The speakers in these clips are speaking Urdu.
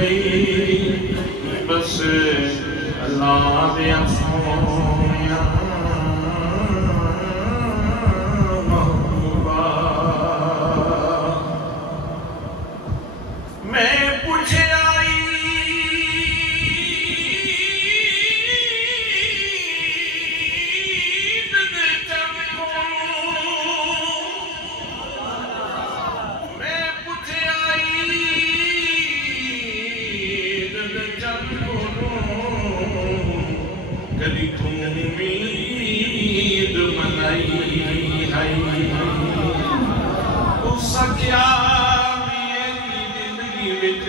گئی بس اللہ دیا سونیا محبوبہ میں پوچھے کلی تم امید بنائی اس کیا میری زندگی وچ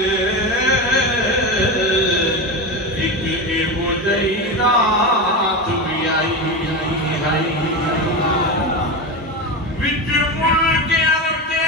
ایک ایو جہی رات بھی آئی وچ ملک عرب دے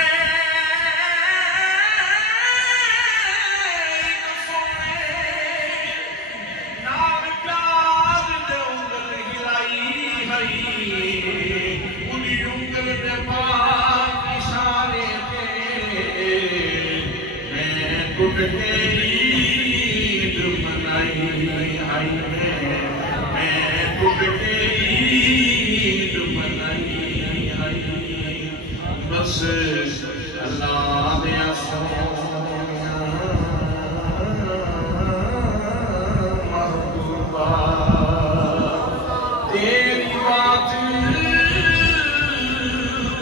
بس اللہ دیا سونیا محبوبہ تیری بات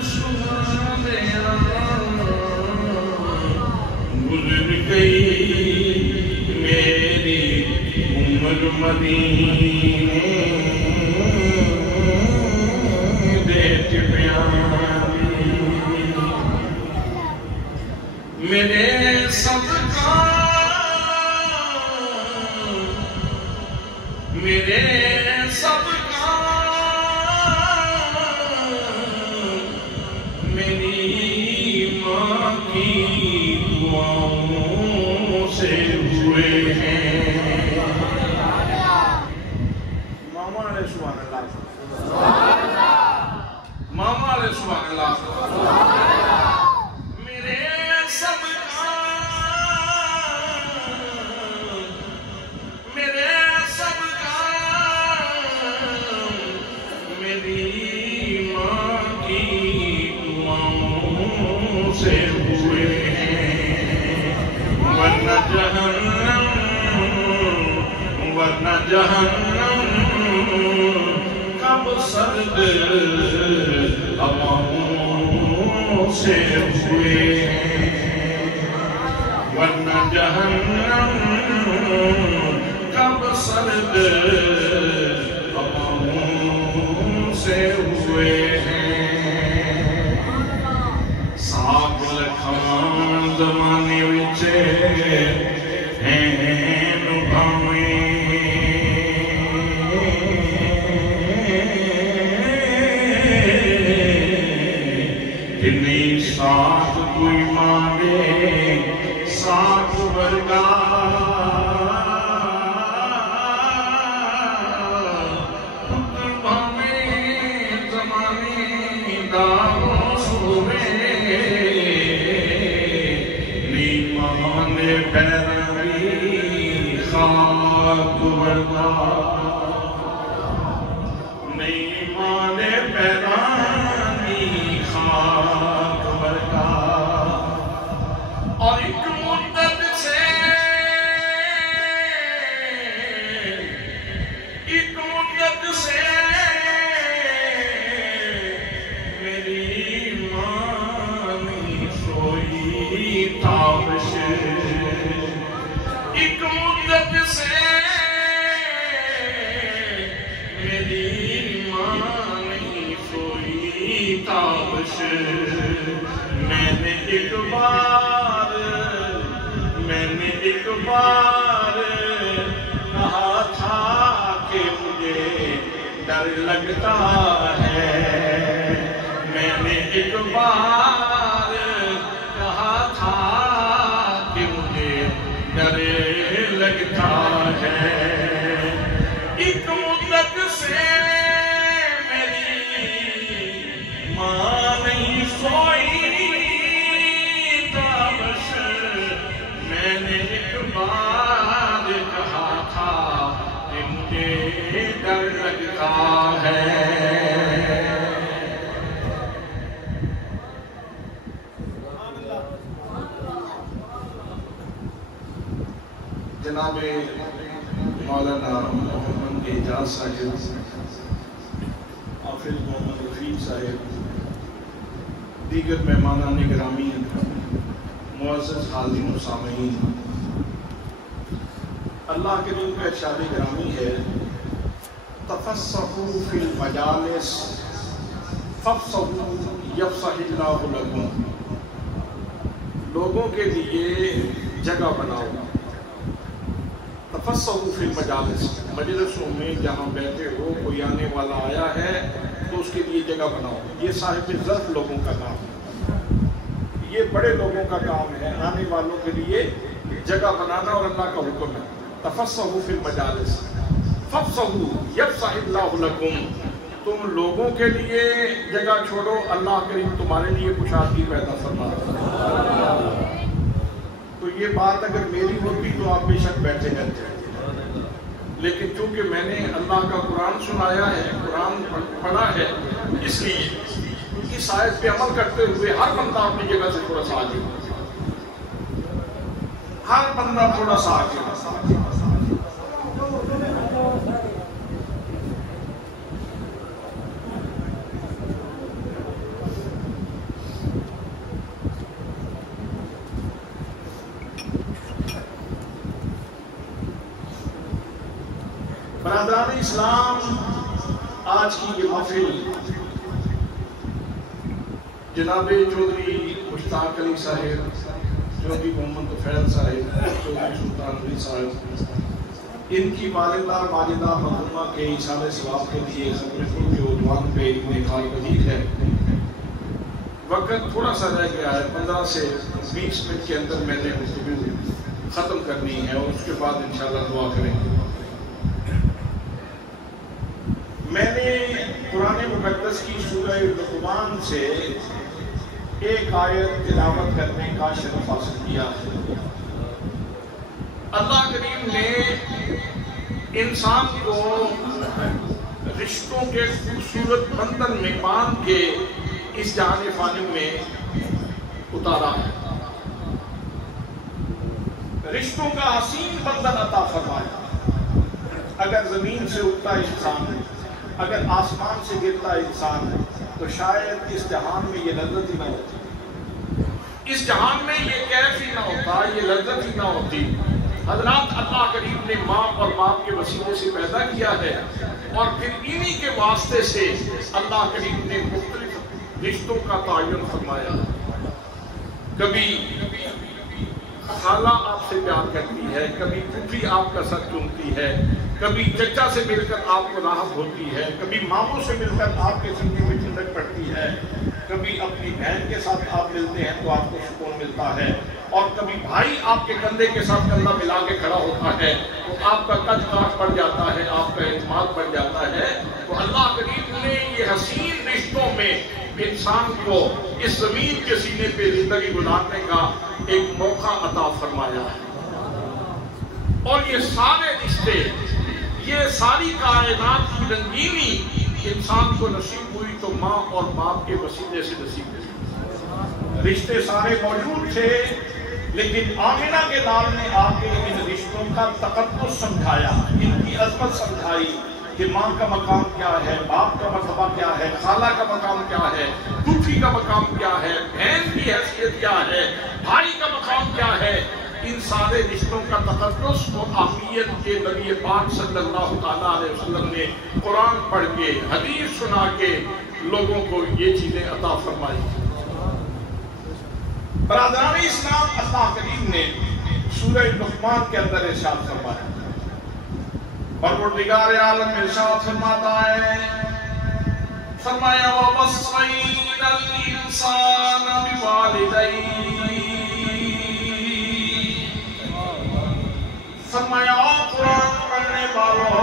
سنا دیا گزر گئی میری عمر مدینے دیکھ پیاری میرے سب کا میری ماں کی دعاؤں سے ہوئے ہیں ماما علیہ سبحان اللہ ماما علیہ سبحان اللہ سے ہوئے ہیں ورنہ جہنم کب سرد ہواؤں سے ہوئے ہیں ورنہ جہنم کب سرد ہواؤں سے ہوئے ہیں زمانے وچے ہیں نبھاویں کنی ساتھ کوئی مانگے ساتھ ورگا پتر بھاویں زمانے داروں سوے پیروی خاک ورگا نہیں مانے پیرانی خاک ورگا اور ایک مدت سے میری ماں نہیں سوئی تابش ایک مدت سے میری ماں نہیں سوئی تابش میں نے ایک بار کہا تھا کہ مجھے ڈر لگتا ہے میں نے ایک بار کہا تھا کہ مجھے ڈر لگتا ہے ایک مدت سے میری ماں نہیں سوئی تابش میں نے ایک بار کہا تھا کہ مجھے ڈر لگتا ہے. جناب مولانا محمد اعجاز صاحب، حافظ محمد رفیق صاحب، دیگر مہمانان گرامی، معزز حاضرین و سامعین، اللہ کریم کا ارشاد گرامی ہے تفصحوا فی المجالس فافصحوا یفصح اللہ لکم. لوگوں کے لیے جگہ بناؤ. تفصحوا فی المجالس، مجلسوں میں جہاں بیٹھے ہو، کوئی آنے والا آیا ہے تو اس کے لیے جگہ بناؤ. یہ صاحب ظرف لوگوں کا کام ہے، یہ بڑے لوگوں کا کام ہے، آنے والوں کے لیے جگہ بنانا، اور اللہ کا حکم ہے تفصحوا فی المجالس فافصحوا یفصح اللہ لکم. تم لوگوں کے لیے جگہ چھوڑو، اللہ کریم تمہارے لیے کشادگی پیدا فرماتا ہے. تو یہ بات اگر میری ہوتی تو آپ بے شک بیٹھے رہتے ہیں، لیکن چونکہ میں نے اللہ کا قرآن سنایا ہے، قرآن پڑھا ہے، اس لیے اس آیت پہ عمل کرتے ہوئے ہر بندہ اپنی جگہ سے تھوڑا سا آگے، ہر بندہ تھوڑا سا آگے. برادران اسلام، آج کی یہ محفل جناب چودھری مشتاق علی صاحب، چودھری محمد طفیل صاحب، چودھری سلطان علی صاحب، ان کی والدہ ماجدہ مرحومہ کے ایصال ثواب کے لیے ختم کے عنوان پہ انعقاد پذیر ہے. وقت تھوڑا سا رہ گیا ہے، 15 سے 20 منٹ کے اندر میں نے گفتگو ختم کرنی ہے، اور اس کے بعد انشاءاللہ دعا کریں گے. میں نے قرآن مقدس کی سورہ لقمان سے ایک آیت تلاوت کرنے کا شرف حاصل کیا. اللہ کریم نے انسان کو رشتوں کے خوبصورت بندھن میں باندھ کے اس جہان فانی میں اتارا ہے. رشتوں کا حسین بندھن عطا فرمایا. اگر زمین سے اٹھتا انسان ہے، اگر آسمان سے گرتا انسان ہے، تو شاید اس جہان میں یہ لذت ہی نہ ہوتی، اس جہان میں یہ کیف ہی نہ ہوتا، یہ لذت ہی نہ ہوتی. حضرات، اللہ کریم نے ماں اور باپ کے وسیلے سے پیدا کیا ہے، اور پھر انہی کے واسطے سے اللہ کریم نے مختلف رشتوں کا تعین فرمایا. کبھی خالہ آپ سے پیار کرتی ہے، کبھی پھوپھی آپ کا سر چومتی ہے، کبھی چچا سے مل کر آپ کو راحت ہوتی ہے، کبھی ماموں سے مل کر آپ کے سینے میں ٹھنڈک پڑتی ہے، کبھی اپنی بہن کے ساتھ آپ ملتے ہیں تو آپ کو سکون ملتا ہے، اور کبھی بھائی آپ کے کندھے کے ساتھ کندھا ملا کے کھڑا ہوتا ہے تو آپ کا قد کاٹ پڑ جاتا ہے، آپ کا اعتماد بڑھ جاتا ہے. تو اللہ کریم نے یہ حسین رشتوں میں انسان کو اس زمین کے سینے پہ زندگی گزارنے کا ایک موقع عطا فرمایا ہے. اور یہ سارے رشتے، یہ ساری کائنات کی رنگینی انسان کو نصیب ہوئی تو ماں اور باپ کے وسیلے سے نصیب ہوئی. رشتے سارے موجود تھے، لیکن آمنہ کے لال نے آ کے ان رشتوں کا تقدس سمجھایا، ان کی عظمت سمجھائی کہ ماں کا مقام کیا ہے، باپ کا مرتبہ کیا ہے، خالہ کا مقام کیا ہے، پھوپھی کا مقام کیا ہے، بہن کی حیثیت کیا ہے، بھائی کا مقام کیا ہے. ان سارے رشتوں کا تقدس اور اہمیت کے نبی پاک صلی اللہ تعالیٰ علیہ وسلم نے قرآن پڑھ کے، حدیث سنا کے لوگوں کو یہ چیزیں عطا فرمائی. برادران اسلام، اللہ کریم نے سورہ لقمان کے اندر ارشاد فرمایا. پروردگار عالم ارشاد فرماتا ہے، فرمایا وَوَصَّيْنَا الْإِنسَانَ بِوَالِدَيْهِ. فرمایا قرآن پڑھنے والوں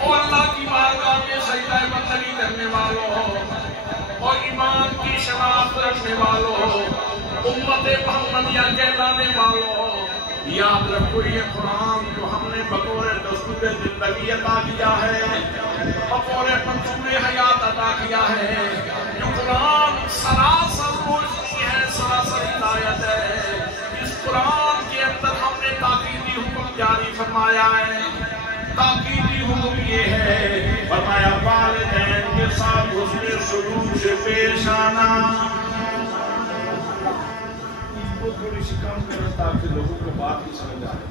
اور اللہ کی بارگاہ میں سجدہ بندگی کرنے والوں اور ایمان کی شناخت رکھنے والوں، امت محمدیہ کہلانے والوں، یاد رکھو یہ قرآن جو ہم نے بطور دستور زندگی عطا کیا ہے، بطور منصور حیات عطا کیا ہے، جو قرآن سراسر روشنی ہے، سراسر ہدایت ہے، اس قرآن کے اندر ہم نے تاکیدی حکم جاری فرمایا ہے۔ تاکیدی حکم یہ ہے، فرمایا والدین کے ساتھ حسن سلوک سے پیش آنا۔ اس کو تھوڑی سی کم کریں تاکہ لوگوں کو بات ہی سمجھ آئے۔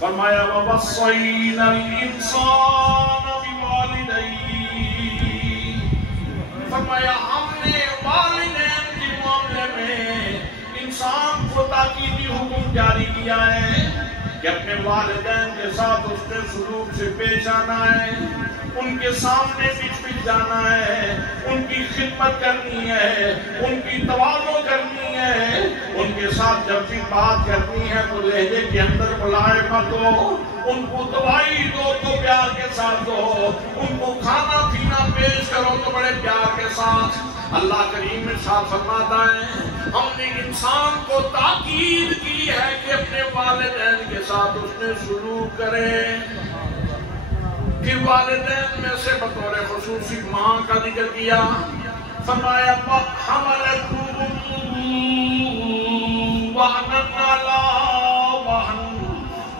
فرمایا وَوَصَّيْنَا الْإِنسَانَ بِوَالِدَيْهِ، فرمایا ہم نے والدین کے معاملے میں انسان کو تاکیدی حکم جاری کیا ہے کہ اپنے والدین کے ساتھ اس نے سلوک سے پیش آنا ہے، ان کے سامنے بچ جانا ہے، ان کی خدمت کرنی ہے، ان کی تواضع کرنی ہے، ان کے ساتھ جب بھی بات کرنی ہے تو لہجے کے اندر بلائے مت ہو، ان کو دوائی دو تو پیار کے ساتھ دو، ان کو کھانا پینا پیش کرو تو بڑے پیار کے ساتھ۔ اللہ کریم ارشاد فرماتا ہے ہم نے انسان کو تاکید کی ہے کہ اپنے والدین کے ساتھ اس نے سلوک کرے۔ پھر والدین میں سے بطور خصوصی ماں کا ذکر کیا، فرمایا حملتہ وہنا علی وہن،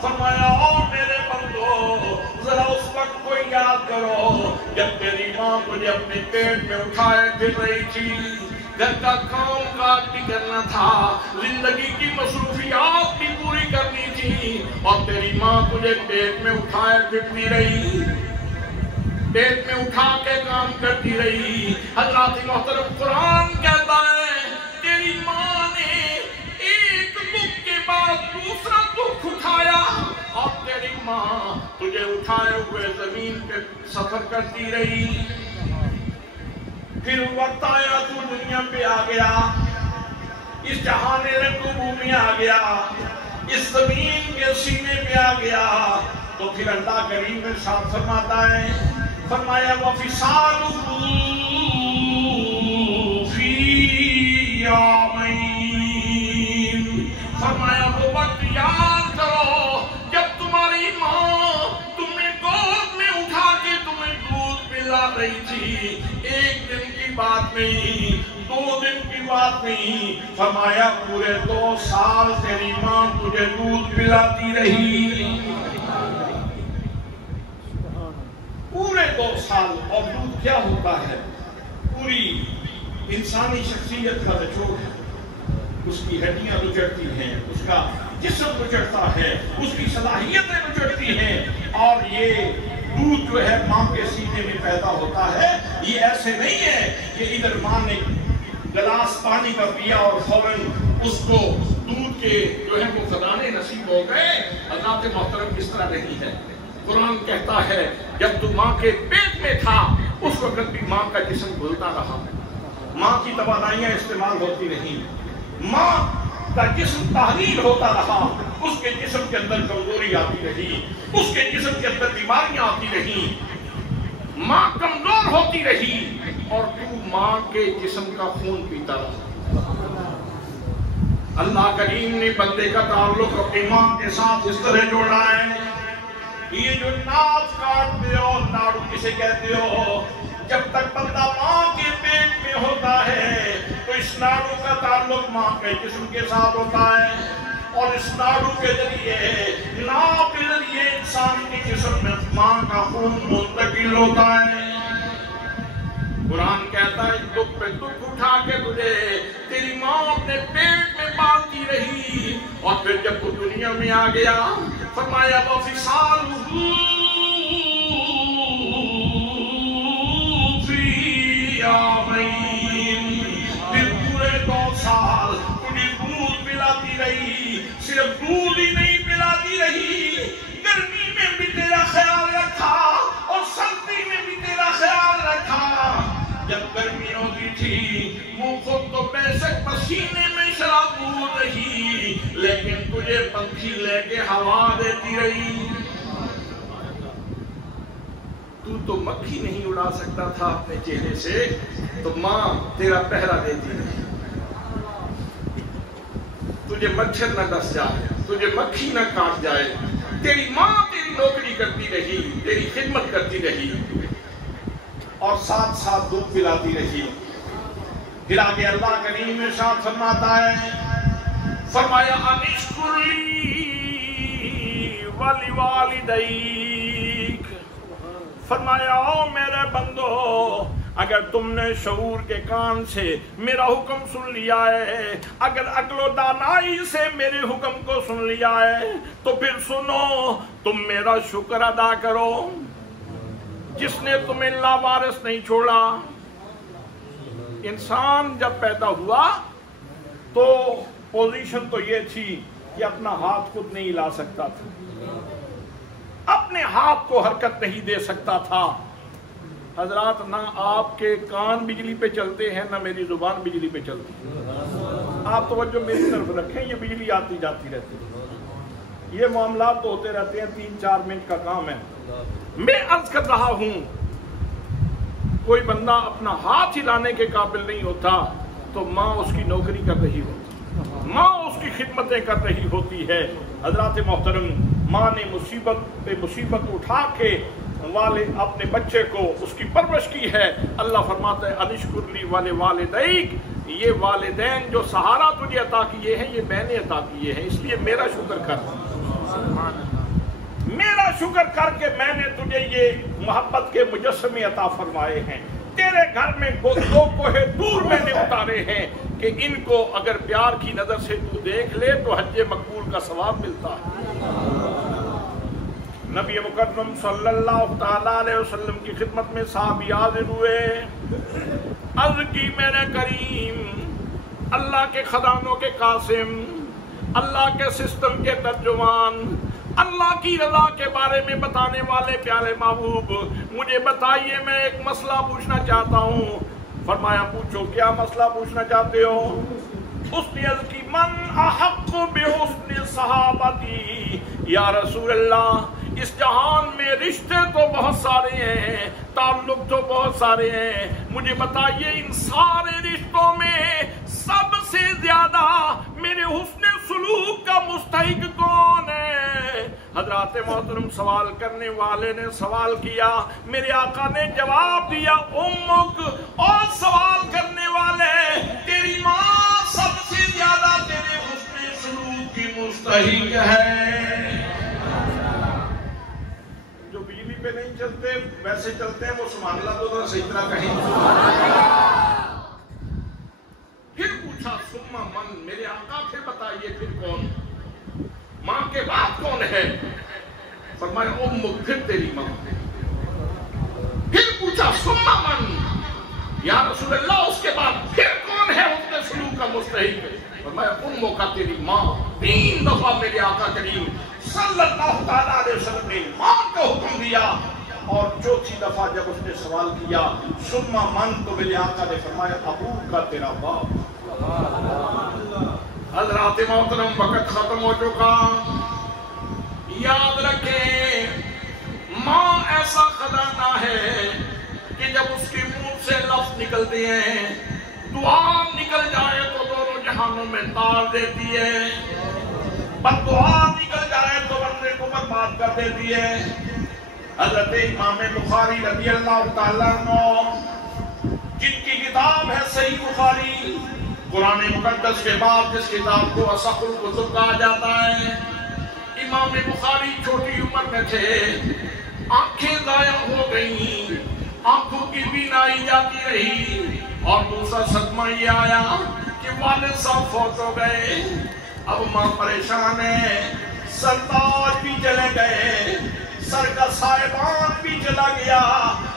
فرمایا او میرے بندو ذرا اس وقت کو یاد کرو جب تیری ماں تجھے اپنے پیٹ میں اٹھائے پھر رہی تھی، گھر کا کام کاج بھی کرنا تھا، زندگی کی مصروفیات بھی پوری کرنی تھی، اور تیری ماں تجھے پیٹ میں اٹھائے پھرتی رہی، پیٹ میں اٹھا کے کام کرتی رہی۔ حضرات محترم قرآن کہتا ہے تیری ماں نے ایک دکھ کے بعد دوسرا دکھ اٹھایا، اور تیری ماں تجھے اٹھائے ہوئے زمین پہ سفر کرتی رہی۔ پھر وقت آیا تو دنیا پہ آ گیا، اس جہان رنگبو میں آ گیا، اس زمین کے سینے پہ آ گیا، تو پھر اللہ کریم میں ارشاد فرماتا ہے، فرمایا وَفِصَالُهُ فِي عَامَيْنِ، فرمایا وہ وقت یاد کرو جب تمہاری ماں تمہیں گود میں اٹھا کے تمہیں دودھ پلا رہی تھی، ایک دن کی بات نہیں، 2 دن کی بات نہیں، فرمایا پورے 2 سال تیری ماں تجھے دودھ پلاتی رہی، پورے 2 سال۔ اور دودھ کیا ہوتا ہے؟ پوری انسانی شخصیت کا نچوڑ ہے، اس کی ہڈیاں نچڑتی ہیں، اس کا جسم نچڑتا ہے، اس کی صلاحیتیں نچڑتی ہیں، اور یہ دودھ جو ہے ماں کے سینے میں پیدا ہوتا ہے، یہ ایسے نہیں ہے کہ ادھر ماں نے گلاس پانی کا پیا اور فوراً اس کو دودھ کے جو ہے وہ خزانے نصیب ہو گئے۔ حضرات محترم اس طرح نہیں ہے۔ قرآن کہتا ہے جب تو ماں کے پیٹ میں تھا اس وقت بھی ماں کا جسم گھلتا رہا، ماں کی توانائیاں استعمال ہوتی نہیں، ماں کا جسم تحلیل ہوتا رہا، اس کے جسم کے اندر کمزوری آتی رہی، اس کے جسم کے اندر بیماریاں آتی رہی، ماں کمزور ہوتی رہی، اور تو ماں کے جسم کا خون پیتا رہا۔ اللہ کریم نے بندے کا تعلق اپنی ماں کے ساتھ اس طرح جوڑا ہے۔ یہ جو ناف کاٹتے ہو، ناڑو کسے کہتے ہو، جب تک بندہ ماں کے پیٹ میں ہوتا ہے تو اس ناڑو کا تعلق ماں کے جسم کے ساتھ ہوتا ہے، اور اس ناڑو کے ذریعے ناف کے ذریعے انسان کے جسم میں ماں کا خون منتقل ہوتا ہے۔ قرآن کہتا ہے دکھ پہ دکھ اٹھا کے تجھے تیری ماں اپنے پیٹ میں پالتی رہی، اور پھر جب تو دنیا میں آ گیا فرمایا وَفِصَالُهُ فِي عَامَيْنِ، پھر پورے 2 سال تجھے دودھ پلاتی رہی، صرف دودھ ہی نہیں پلاتی رہی، گرمی میں بھی تیرا خیال رکھا اور سردی میں بھی تیرا خیال رکھا۔ جب گرمی ہوتی تھی وہ خود تو بے شک پسینے میں شرابور رہی، لیکن تجھے پنکھی لے کے ہوا دیتی رہی۔ تو مکھی نہیں اڑا سکتا تھا اپنے چہرے سے، تو ماں تیرا پہرا دیتی رہی۔ تجھے مچھر نہ ڈس جائے، تجھے مکھی نہ کاٹ جائے، تیری ماں تیری نوکری کرتی رہی، تیری خدمت کرتی رہی اور ساتھ ساتھ دودھ پلاتی رہی۔ پھر آگے اللہ کریم میں ارشاد فرماتا ہے، فرمایا انشکر لی وَلِوَالِدَيْكَ، فرمایا او میرے بندو، اگر تم نے شعور کے کان سے میرا حکم سن لیا ہے، اگر عقل و دانائی سے میرے حکم کو سن لیا ہے، تو پھر سنو، تم میرا شکر ادا کرو جس نے تمہیں لاوارث نہیں چھوڑا۔ انسان جب پیدا ہوا تو پوزیشن تو یہ تھی کہ اپنا ہاتھ خود نہیں ہلا سکتا تھا، اپنے ہاتھ کو حرکت نہیں دے سکتا تھا۔ حضرات، نہ آپ کے کان بجلی پہ چلتے ہیں، نہ میری زبان بجلی پہ چلتی ہے۔ آپ توجہ میری طرف رکھیں، یہ بجلی آتی جاتی رہتی ہے، یہ معاملات تو ہوتے رہتے ہیں، 3-4 منٹ کا کام ہے۔ میں عرض کر رہا ہوں، کوئی بندہ اپنا ہاتھ ہلانے کے قابل نہیں ہوتا تو ماں اس کی نوکری کر رہی ہوتی، ماں اس کی خدمتیں کر رہی ہوتی ہے۔ حضرات محترم، ماں نے مصیبت پہ مصیبت اٹھا کے والد اپنے بچے کو اس کی پرورش کی ہے۔ اللہ فرماتا ہے انشکر لی وَلِوَالِدَيْكَ، یہ والدین جو سہارا تجھے عطا کیے ہیں یہ میں نے عطا کیے ہیں، اس لیے میرا شکر کر، میرا شکر کر کے میں نے تجھے یہ محبت کے مجسمے عطا فرمائے ہیں، تیرے گھر میں 2 کوہ دور میں نے اتارے ہیں کہ ان کو اگر پیار کی نظر سے تو دیکھ لے تو حج مقبول کا ثواب ملتا ہے۔ نبی مکرم صلی اللہ تعالیٰ علیہ وسلم کی خدمت میں صحابی حاضر ہوئے، عرض کی میرے کریم، اللہ کے خزانوں کے قاسم، اللہ کے سسٹم کے ترجمان، اللہ کی رضا کے بارے میں بتانے والے پیارے محبوب، مجھے بتائیے، میں ایک مسئلہ پوچھنا چاہتا ہوں۔ فرمایا پوچھو، کیا مسئلہ پوچھنا چاہتے ہو؟ اس نے عرض کی، من احق بحسن صحابتی، یا رسول اللہ، اس جہان میں رشتے تو بہت سارے ہیں، تعلق تو بہت سارے ہیں، مجھے بتائیے ان سارے رشتوں میں سب سے زیادہ میرے حسن سلوک کا مستحق کون ہے؟ حضرات محترم، سوال کرنے والے نے سوال کیا، میرے آقا نے جواب دیا امک، اور سوال کرنے والے تیری ماں سب سے زیادہ تیرے حسن سلوک کی مستحق ہے۔ جو بجلی پہ نہیں چلتے ویسے چلتے ہیں، وہ سبحان اللہ تو صحیح طرح کہیں۔ پھر پوچھا ثم من، میرے آقا پھر بتائیے پھر کون؟ ماں کے بعد کون ہے؟ فرمایا امک، پھر تیری ماں۔ پھر پوچھا ثم من، یا رسول اللہ اس کے بعد پھر کون ہے اس نے سلوک کا مستحق؟ فرمایا امک کا، تیری ماں۔ 3 دفعہ میرے آقا کریم صلی اللہ تعالیٰ علیہ وسلم نے ماں کو حکم دیا، اور 4تھی دفعہ جب اس نے سوال کیا ثم من، تو میرے آقا نے فرمایا ابو کا، تیرا باپ۔ حضرات محترم، وقت ختم ہو چکا، یاد رکھیں ماں ایسا خزانہ ہے کہ جب اس کے منہ سے لفظ نکلتے ہیں، دعا نکل جائے تو دونوں جہانوں میں تار دیتی ہے، پر دعا نکل جائے تو بندے کو برباد کر دیتی ہے۔ حضرت امام بخاری رضی اللہ تعالیٰ عنہ، جن کی کتاب ہے صحیح بخاری، قرآن مقدس کے بعد جس کتاب کو اصح الکتب کہا جاتا ہے، امام بخاری چھوٹی عمر میں تھے، آنکھیں ضائع ہو گئیں، آنکھوں کی بینائی جاتی رہی، اور دوسرا صدمہ یہ آیا کہ والد صاحب فوت ہو گئے۔ اب ماں پریشان ہے، سرتاج بھی چلے گئے، سر کا صاحبان بھی چلا گیا،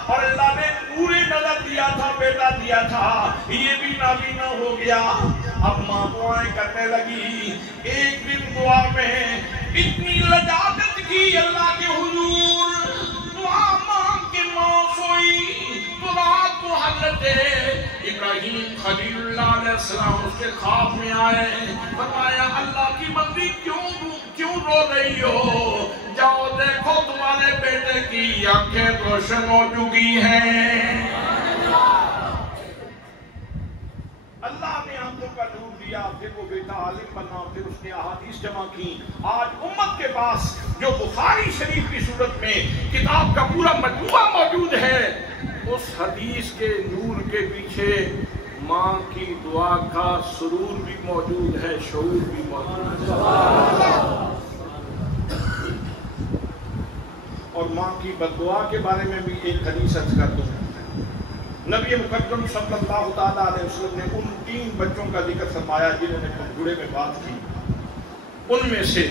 اور اللہ نے پورے نظر دیا تھا، بیٹا دیا تھا، یہ بھی نابینا ہو گیا۔ اب ماں دعائیں کرنے لگی، ایک دن دعا میں اتنی لجاجت کی اللہ کے حضور، دعا مانگ کے ماں سوئی تو رات کو حضرت ابراہیم خلیل اللہ علیہ السلام اس کے خواب میں آئے، فرمایا اللہ کی بندی کیوں رو رہی ہو؟ جاؤ دیکھو تمہارے بیٹے کی آنکھیں روشن ہو چکی ہیں۔ اللہ نے آنکھوں کا نور دیا۔ کیا، پھر وہ بیٹا عالم بنا، پھر اس نے احادیث جمع کی. آج امت کے پاس جو بخاری شریف کی صورت میں کتاب کا پورا مجموعہ موجود ہے، اس حدیث کے نور کے پیچھے ماں کی دعا کا سرور بھی موجود ہے، شعور بھی موجود ہے. اور ماں کی بددعا کے بارے میں بھی ایک حدیث عرض کر دوں. نبی مقدم صلی اللہ تعالیٰ علیہ وسلم نے ان 3 بچوں کا ذکر فرمایا جنہوں نے پنگھوڑے میں بات کی. ان میں سے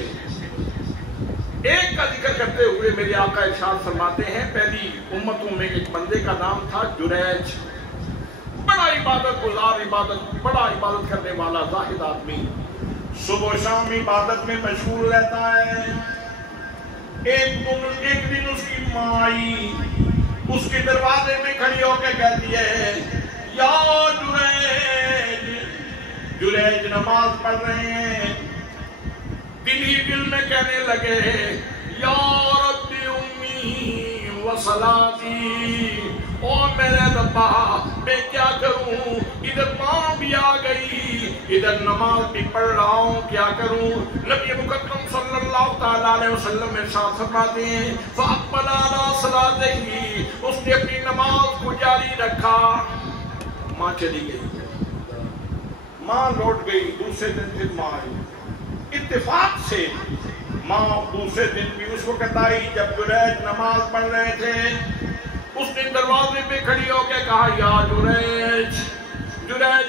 ایک کا ذکر کرتے ہوئے میرے آقا ارشاد فرماتے ہیں، پہلی امتوں میں ایک بندے کا نام تھا جریج. بڑا عبادت گزار، بڑا عبادت کرنے والا زاہد آدمی، صبح و شام عبادت میں مشغول رہتا ہے. ایک دن اس کی ماں آئی، اس کے دروازے میں کھڑی ہو کے کہتی ہے، یا جریج نماز پڑھ رہے ہیں. دل ہی دل میں کہنے لگے، یا رب امی و صلاتی، او میرے ربا میں کیا کروں، ادھر ماں بھی آ گئی، ادھر نماز بھی پڑھ رہا ہوں، کیا کروں. نبی مقدم صلی اللہ تعالیٰ علیہ وسلم ارشاد فرماتے ہیں، فَأَقْبَلَ عَلَىٰ صَلَاتِهِ، اس نے اپنی نماز کو جاری رکھا. ماں چلی گئی، ماں لوٹ گئی. دوسرے دن پھر ماں آئی. اتفاق سے ماں دوسرے دن بھی اس وقت آئی جب جریج نماز پڑھ رہے تھے. اس نے دروازے پہ کھڑی ہو کے کہا، یا جریج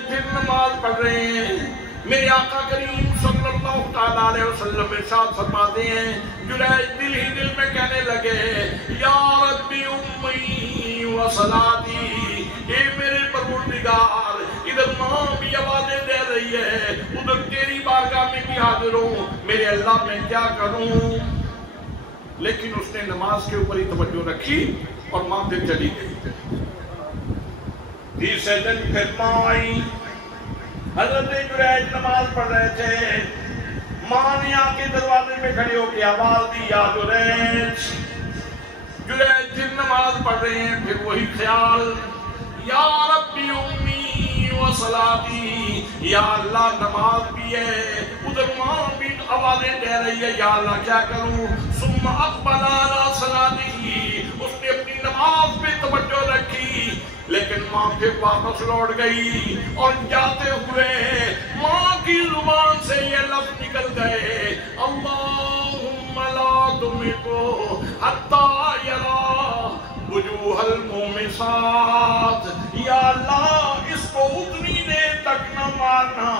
پھر نماز پڑھ رہے ہیں. میرے آقا کریم صلی اللہ تعالیٰ علیہ وسلم ارشاد فرماتے ہیں، جریج دل ہی دل میں کہنے لگے، یا رب امی و صلاتی، اے میرے پروردگار، ادھر ماں بھی آوازیں دے رہی ہے، ادھر تیری بارگاہ میں بھی حاضر ہوں، میرے اللہ میں کیا کروں. لیکن اس نے نماز کے اوپر ہی توجہ رکھی اور ماں پھر چلی گئی. تیسرے دن پھر ماں آئی. حضرت جریج نماز پڑھ رہے تھے. ماں نے آ کے دروازے میں کھڑے ہو کے آواز دی، یا جریج پھر نماز پڑھ رہے ہیں. پھر وہی خیال، یا ربی امی و صلاتی، یا اللہ نماز بھی ہے، ادھر ماں بھی آوازیں دے رہی ہے، یا اللہ کیا کروں. ثم اقبل علی صلاتی، اس نے اپنی نماز پہ توجہ رکھی. لیکن ماں پھر واپس لوٹ گئی اور جاتے ہوئے ماں کی زبان سے یہ لفظ نکل گئے، اللہم لا تمتو حتی یرا وجوہ المومسات، یا اللہ اس کو اتنی دیر تک نہ مارنا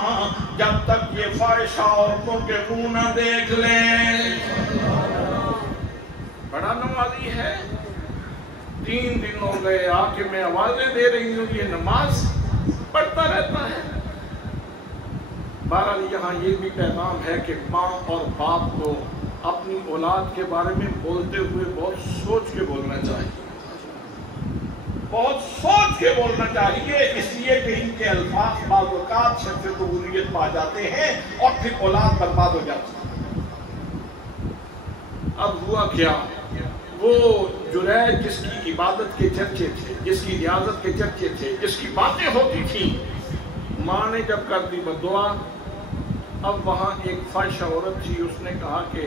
جب تک یہ فاحشہ عورتوں کے منہ نہ دیکھ لیں. بڑا نمازی ہے. 3 دن ہو گئے آ کے میں آوازیں دے رہی ہوں، یہ نماز پڑھتا رہتا ہے. بہرحال یہاں یہ بھی پیغام ہے کہ ماں اور باپ کو اپنی اولاد کے بارے میں بولتے ہوئے بہت سوچ کے بولنا چاہیے، بہت سوچ کے بولنا چاہیے، اس لیے کہ ان کے الفاظ بعض اوقات سے پھر قبولیت پا جاتے ہیں اور پھر اولاد برباد ہو جاتی ہے. اب ہوا کیا، وہ جریج جس کی عبادت کے چرچے تھے، جس کی ریاضت کے چرچے تھے، جس کی باتیں ہوتی تھیں، ماں نے جب کر دی بددعا. اب وہاں ایک فاحشہ عورت تھی، اس نے کہا کہ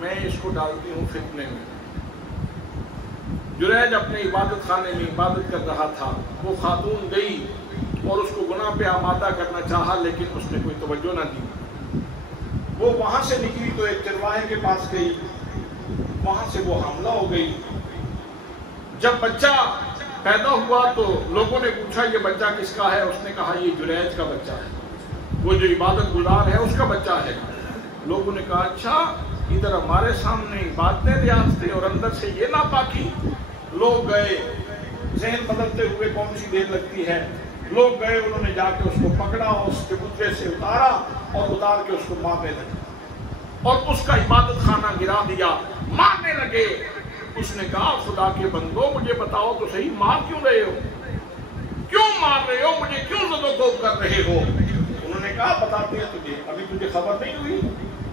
میں اس کو ڈالتی ہوں فتنے میں. جریج اپنے عبادت خانے میں عبادت کر رہا تھا. وہ خاتون گئی اور اس کو گناہ پہ آمادہ کرنا چاہا، لیکن اس نے کوئی توجہ نہ دی. وہ وہاں سے نکلی تو ایک چرواہے کے پاس گئی، وہاں سے وہ حاملہ ہو گئی. جب بچہ پیدا ہوا تو لوگوں نے پوچھا یہ بچہ کس کا ہے؟ اس نے کہا یہ جریج کا بچہ ہے، وہ جو عبادت گزار ہے اس کا بچہ ہے. لوگوں نے کہا اچھا، ادھر ہمارے سامنے باتیں ریاضتیں اور اندر سے یہ ناپاکی. لوگ گئے، ذہن بدلتے ہوئے کون سی دیر لگتی ہے. لوگ گئے، انہوں نے جا کے اس کو پکڑا، اس کے چبوترے سے اتارا اور اتار کے اس کو مارنے لگے اور اس کا عبادت خانہ گرا دیا. مارنے لگے. اس نے کہا خدا کے بندو مجھے بتاؤ تو صحیح، مار کیوں رہے ہو؟ کیوں مار رہے ہو؟ مجھے کیوں زد و کوب کر رہے ہو؟ انہوں نے کہا بتاتے ہیں تجھے، ابھی تجھے خبر نہیں ہوئی؟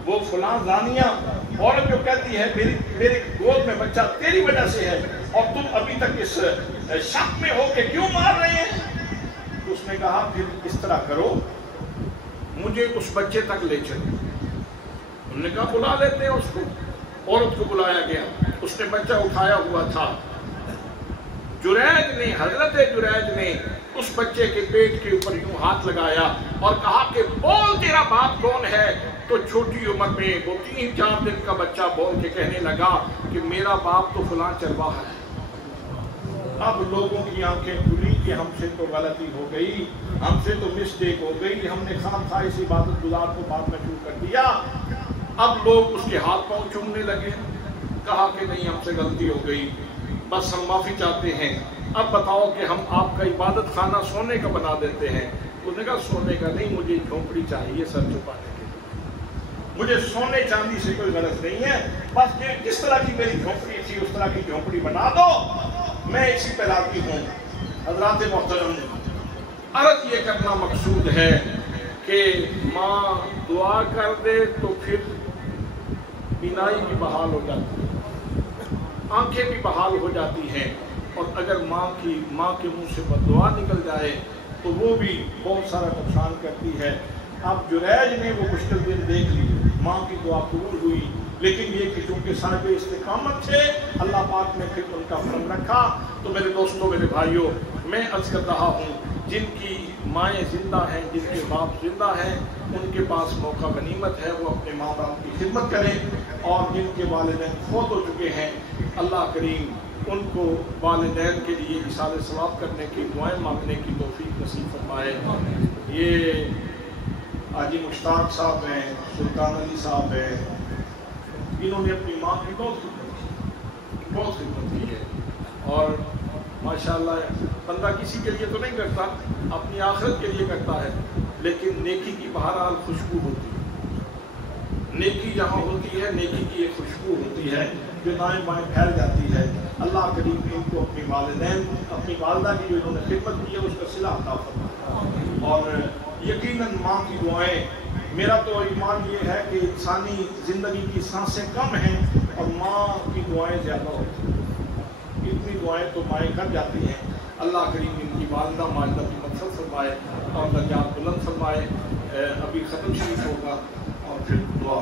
وہ فلاں زانیہ عورت جو کہتی ہے میرے گود میں بچہ تیری وجہ سے ہے اور تم ابھی تک اس شک میں ہو کہ کیوں مار رہے ہیں. اس نے کہا پھر اس طرح کرو، مجھے اس بچے تک لے چلو۔ انہوں نے کہا بلا لیتے ہیں اس کو۔ عورت کو بلایا گیا، اس نے بچہ اٹھایا ہوا تھا۔ جریج نے، حضرت جریج نے اس بچے کے پیٹ کے اوپر یوں ہاتھ لگایا اور کہا کہ بول تیرا باپ کون ہے؟ تو چھوٹی عمر میں وہ 3-4 دن کا بچہ بول کے کہنے لگا کہ میرا باپ تو فلاں چرواہا ہے۔ اب لوگوں کی آنکھیں کھلی کہ ہم سے تو غلطی ہو گئی، ہم سے تو مسٹیک ہو گئی، ہم نے خواہ اس عبادت گزار کو بات میں شروع کر دیا۔ اب لوگ اس کے ہاتھ پاؤں چومنے لگے، کہا کہ نہیں ہم سے غلطی ہو گئی، بس ہم معافی چاہتے ہیں، اب بتاؤ کہ ہم آپ کا عبادت خانہ سونے کا بنا دیتے ہیں۔ اس نے کہا سونے کا نہیں، مجھے جھونپڑی چاہیے سر چھپانے کے لیے، مجھے سونے چاندی سے کوئی غرض نہیں ہے، بس جس طرح کی میری جھونپڑی تھی اس طرح کی جھونپڑی بنا دو، میں اسی پہ راضی ہوں۔ حضرات محترم، عرض یہ کرنا مقصود ہے کہ ماں دعا کر دے تو پھر بینائی بھی بحال ہو جاتی ہے، آنکھیں بھی بحال ہو جاتی ہیں، اور اگر ماں کے منہ سے بددعا نکل جائے تو وہ بھی بہت سارا نقصان کرتی ہے۔ اب جریج نے وہ مشکل دن دیکھ لی، ماں کی دعا قبول ہوئی، لیکن یہ کہ چونکہ صاحب استقامت تھے اللہ پاک نے پھر ان کا فضل رکھا۔ تو میرے دوستوں، میرے بھائیوں، میں عرض کر رہا ہوں جن کی مائیں زندہ ہیں، جن کے باپ زندہ ہیں، ان کے پاس موقع غنیمت ہے، وہ اپنے ماں باپ کی خدمت کریں، اور جن کے والدین فوت ہو چکے ہیں اللہ کریم ان کو والدین کے لیے اِیصال ثواب کرنے کی، دعائیں مانگنے کی توفیق نصیب فرمائے۔ یہ حاجی مشتاق صاحب ہیں، سلطان علی صاحب ہیں، انہوں نے اپنی ماں کی بہت خدمت کی ہے، اور ماشاءاللہ بندہ کسی کے لیے تو نہیں کرتا، اپنی آخرت کے لیے کرتا ہے، لیکن نیکی کی بہرحال خوشبو ہوتی ہے، نیکی جہاں ہوتی ہے نیکی کی ایک خوشبو ہوتی ہے جو دائیں بائیں پھیل جاتی ہے۔ اللہ کریم ان کو اپنی والدین، اپنی والدہ کی جو انہوں نے خدمت کی ہے اس کا صلہ عطا فرمائے، اور یقیناً ماں کی دعائیں، میرا تو ایمان یہ ہے کہ انسانی زندگی کی سانسیں کم ہیں اور ماں کی دعائیں زیادہ ہوتی ہیں، اتنی دعائیں تو مائیں کر جاتی ہیں۔ اللہ کریم ان کی والدہ ماجدہ کی مغفرت فرمائے اور درجات بلند فرمائے۔ ابھی ختم شریف ہوگا اور پھر دعا